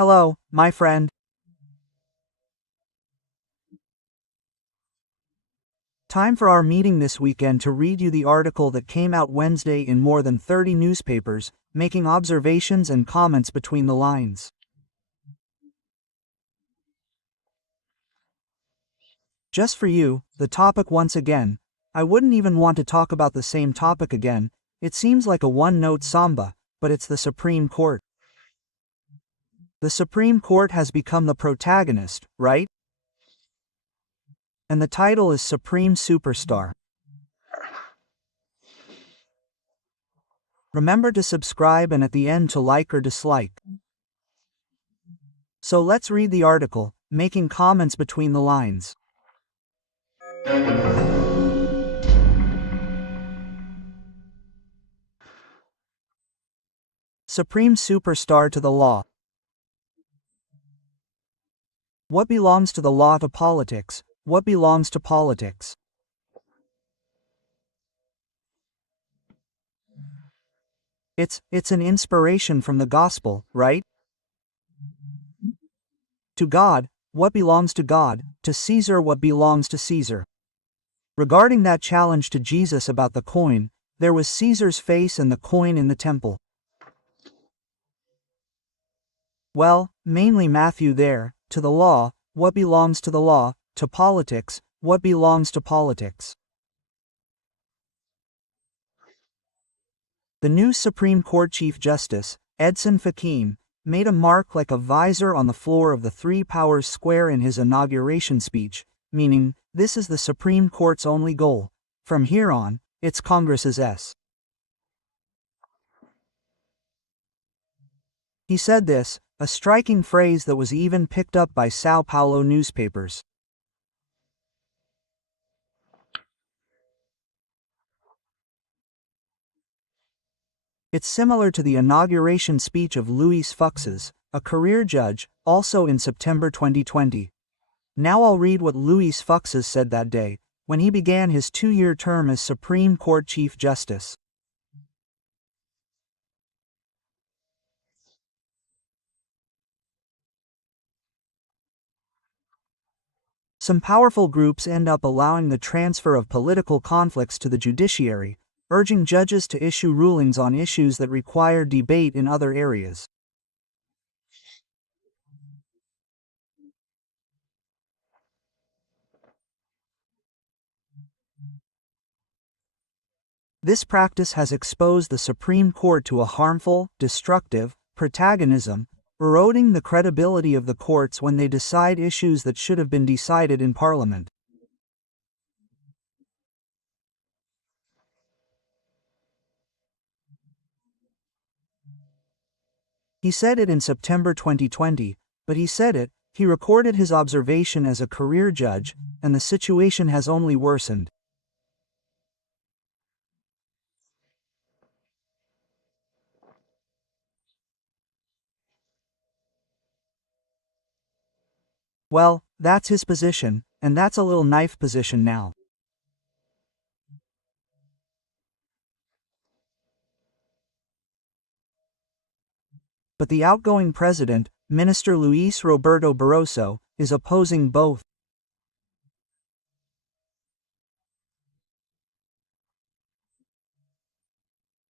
Hello, my friend. Time for our meeting this weekend to read you the article that came out Wednesday in more than 30 newspapers, making observations and comments between the lines. Just for you, the topic once again. I wouldn't even want to talk about the same topic again, it seems like a one-note samba, but it's the Supreme Court. The Supreme Court has become the protagonist, right? And the title is Supreme Superstar. Remember to subscribe and at the end to like or dislike. So let's read the article, making comments between the lines. Supreme Superstar to the law. What belongs to the law to politics? What belongs to politics? It's an inspiration from the gospel, right? To God, what belongs to God, to Caesar what belongs to Caesar. Regarding that challenge to Jesus about the coin, there was Caesar's face and the coin in the temple. Well, mainly Matthew there, to the law, what belongs to the law, to politics, what belongs to politics. The new Supreme Court Chief Justice, Edson Fachin, made a mark like a visor on the floor of the Three Powers Square in his inauguration speech, meaning, this is the Supreme Court's only goal. From here on, it's Congress's S. He said this, a striking phrase that was even picked up by São Paulo newspapers. It's similar to the inauguration speech of Luis Fuxes, a career judge, also in September 2020. Now I'll read what Luis Fuxes said that day, when he began his 2-year term as Supreme Court Chief Justice. Some powerful groups end up allowing the transfer of political conflicts to the judiciary, urging judges to issue rulings on issues that require debate in other areas. This practice has exposed the Supreme Court to a harmful, destructive protagonism, eroding the credibility of the courts when they decide issues that should have been decided in Parliament. He said it in September 2020, but he recorded his observation as a career judge, and the situation has only worsened. Well, that's his position, and that's a little knife position now. But the outgoing president, Minister Luis Roberto Barroso, is opposing both.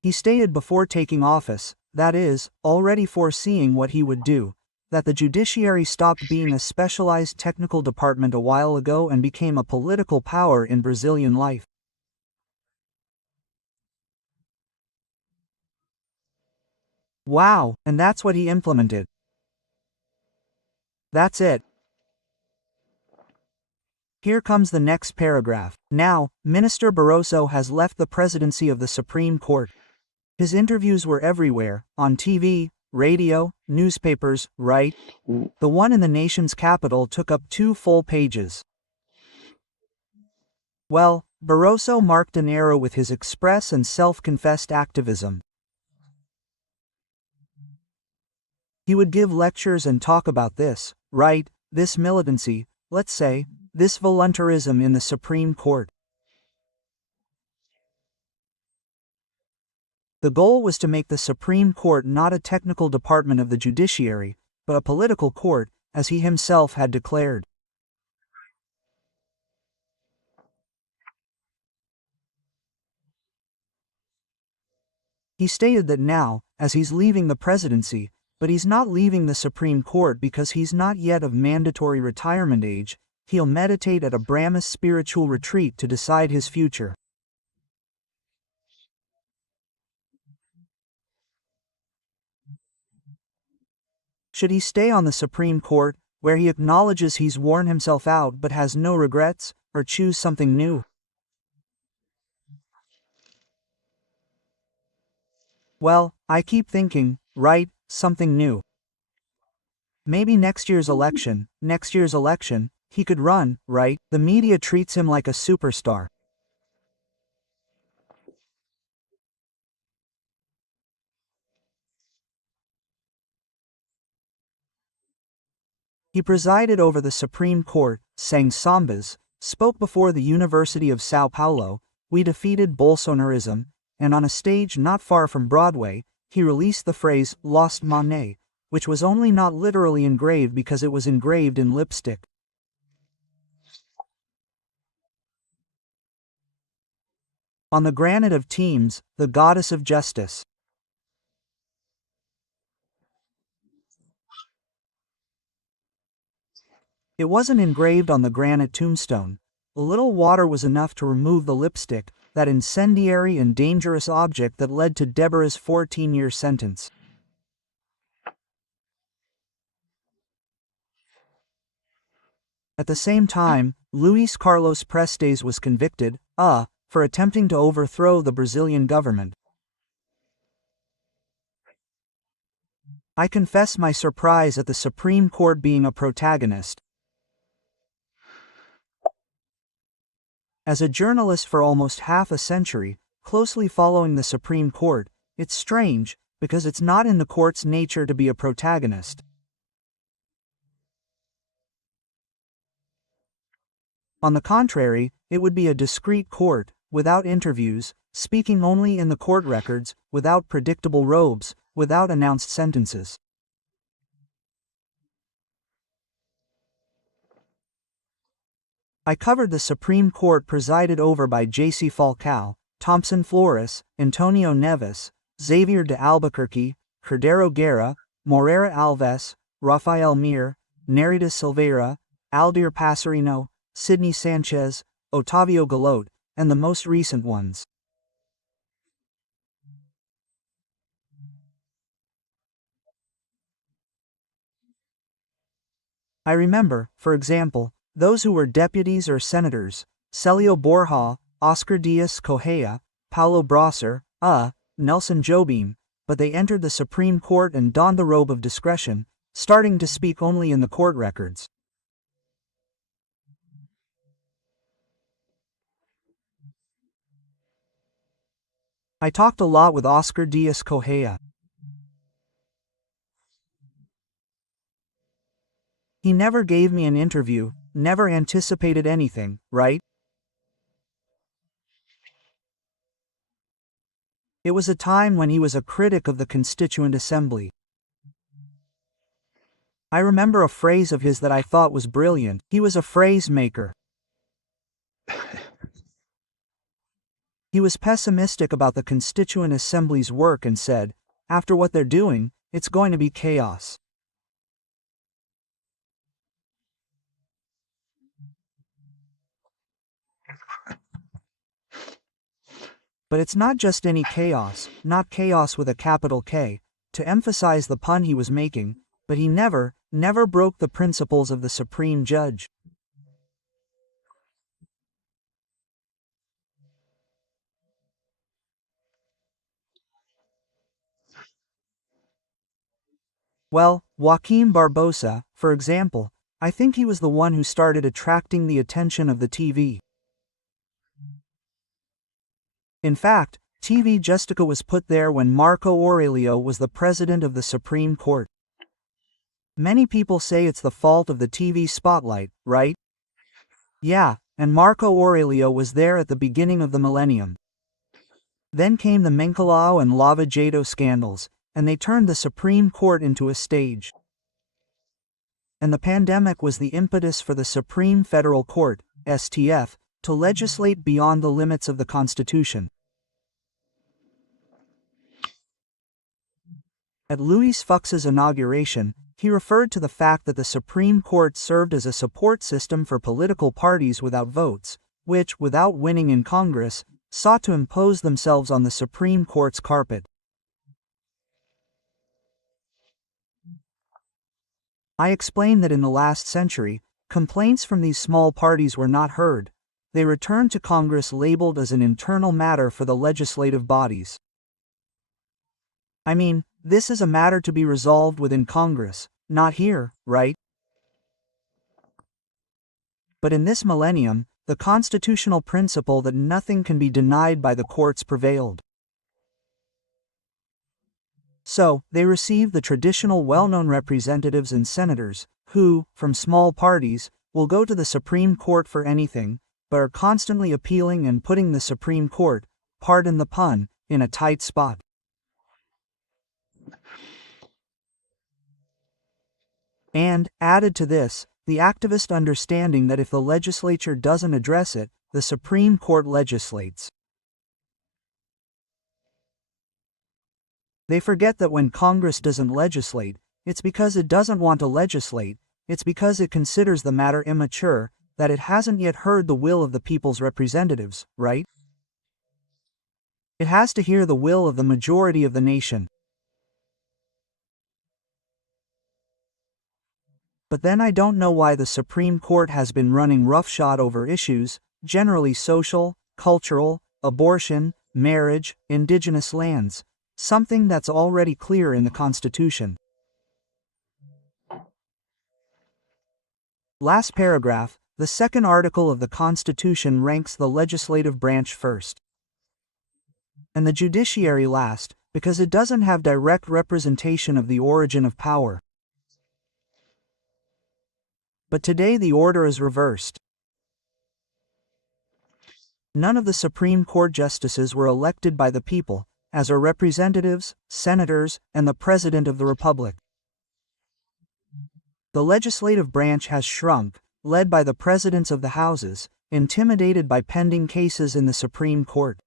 He stated before taking office, that is, already foreseeing what he would do, that the judiciary stopped being a specialized technical department a while ago and became a political power in Brazilian life. Wow, and that's what he implemented. That's it. Here comes the next paragraph. Now, Minister Barroso has left the presidency of the Supreme Court. His interviews were everywhere, on TV, radio, newspapers, right? The one in the nation's capital took up 2 full pages. Well, Barroso marked an era with his express and self-confessed activism. He would give lectures and talk about this, right, this militancy, let's say, this voluntarism in the Supreme Court. The goal was to make the Supreme Court not a technical department of the judiciary, but a political court, as he himself had declared. He stated that now, as he's leaving the presidency, but he's not leaving the Supreme Court because he's not yet of mandatory retirement age, he'll meditate at a Brahmist spiritual retreat to decide his future. Should he stay on the Supreme Court, where he acknowledges he's worn himself out but has no regrets, or choose something new? Well, I keep thinking, right, something new. Maybe next year's election, he could run, right? The media treats him like a superstar. He presided over the Supreme Court, sang sambas, spoke before the University of Sao Paulo, we defeated Bolsonarism, and on a stage not far from Broadway, he released the phrase, "Lost Monet," which was only not literally engraved because it was engraved in lipstick. On the granite of Teams, the goddess of justice. It wasn't engraved on the granite tombstone. A little water was enough to remove the lipstick, that incendiary and dangerous object that led to Deborah's 14-year sentence. At the same time, Luis Carlos Prestes was convicted, for attempting to overthrow the Brazilian government. I confess my surprise at the Supreme Court being a protagonist. As a journalist for almost half a century, closely following the Supreme Court, it's strange, because it's not in the court's nature to be a protagonist. On the contrary, it would be a discreet court, without interviews, speaking only in the court records, without predictable robes, without announced sentences. I covered the Supreme Court presided over by J.C. Falcao, Thompson Flores, Antonio Neves, Xavier de Albuquerque, Cordero Guerra, Moreira Alves, Rafael Mir, Nerida Silveira, Aldir Passerino, Sidney Sanchez, Otavio Galot, and the most recent ones. I remember, for example, those who were deputies or senators, Celio Borja, Oscar Diaz Correa, Paulo Brosser, Nelson Jobim, but they entered the Supreme Court and donned the robe of discretion, starting to speak only in the court records. I talked a lot with Oscar Diaz Correa. He never gave me an interview, never anticipated anything, right? It was a time when he was a critic of the Constituent Assembly. I remember a phrase of his that I thought was brilliant. He was a phrase maker. He was pessimistic about the Constituent Assembly's work and said, after what they're doing, it's going to be chaos. But it's not just any chaos, not chaos with a capital K, to emphasize the pun he was making, but he never broke the principles of the Supreme Judge. Well, Joaquim Barbosa, for example, I think he was the one who started attracting the attention of the TV. In fact, TV Justica was put there when Marco Aurelio was the president of the Supreme Court. Many people say it's the fault of the TV spotlight, right? Yeah, and Marco Aurelio was there at the beginning of the millennium. Then came the Menkelao and Lava Jato scandals, and they turned the Supreme Court into a stage. and the pandemic was the impetus for the Supreme Federal Court, STF, to legislate beyond the limits of the Constitution. At Louis Fuchs's inauguration, he referred to the fact that the Supreme Court served as a support system for political parties without votes, which, without winning in Congress, sought to impose themselves on the Supreme Court's carpet. I explained that in the last century, complaints from these small parties were not heard. They returned to Congress labeled as an internal matter for the legislative bodies. I mean, this is a matter to be resolved within Congress, not here, right? But in this millennium, the constitutional principle that nothing can be denied by the courts prevailed. So, they received the traditional well-known representatives and senators, who, from small parties, will go to the Supreme Court for anything, but are constantly appealing and putting the Supreme Court, pardon the pun, in a tight spot. And, added to this, the activist understanding that if the legislature doesn't address it, the Supreme Court legislates. They forget that when Congress doesn't legislate, it's because it doesn't want to legislate, it's because it considers the matter immature, that it hasn't yet heard the will of the people's representatives, right? It has to hear the will of the majority of the nation. But then I don't know why the Supreme Court has been running roughshod over issues, generally social, cultural, abortion, marriage, indigenous lands, something that's already clear in the Constitution. Last paragraph, the second article of the Constitution ranks the legislative branch first, and the judiciary last, because it doesn't have direct representation of the origin of power. But today the order is reversed. None of the Supreme Court justices were elected by the people, as are representatives, senators, and the President of the Republic. The legislative branch has shrunk, led by the presidents of the houses, intimidated by pending cases in the Supreme Court.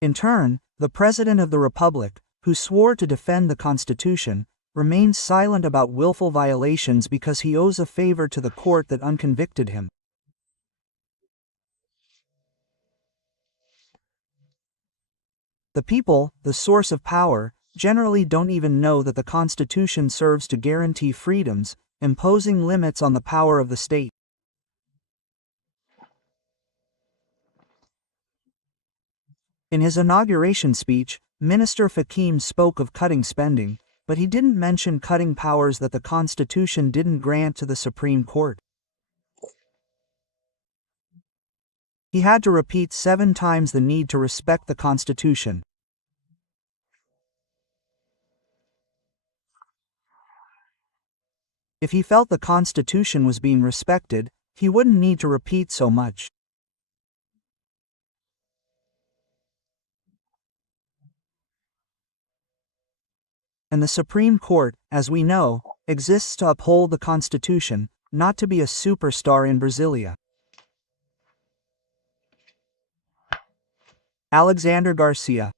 In turn, the President of the Republic, who swore to defend the Constitution, remains silent about willful violations because he owes a favor to the court that unconvicted him. The people, the source of power, generally don't even know that the Constitution serves to guarantee freedoms, imposing limits on the power of the state. In his inauguration speech, Minister Fakim spoke of cutting spending, but he didn't mention cutting powers that the Constitution didn't grant to the Supreme Court. He had to repeat 7 times the need to respect the Constitution. If he felt the Constitution was being respected, he wouldn't need to repeat so much. And the Supreme Court, as we know, exists to uphold the Constitution, not to be a superstar in Brasilia. Alexandre Garcia.